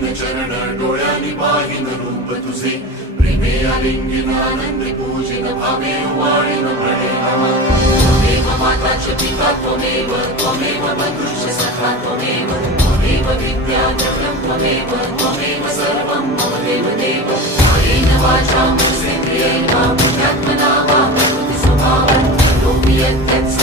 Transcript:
लीन चरण डोळ्यांनी पाहिन रूप तुझे प्रेमे आलिंगिन आनंदी पूजिन भावे वाळीन प्रणय नमः त्वमेव माता च पिता त्वमेव त्वमेव बन्धुश्च सखा त्वमेव त्वमेव विद्या द्रव्यं त्वमेव त्वमेव सर्वं मम देवदेव कायेन वाचा मनसेन्द्रियेण वा बुद्ध्यात्मना वा प्रकृतिस्वभावात् करोमि यत्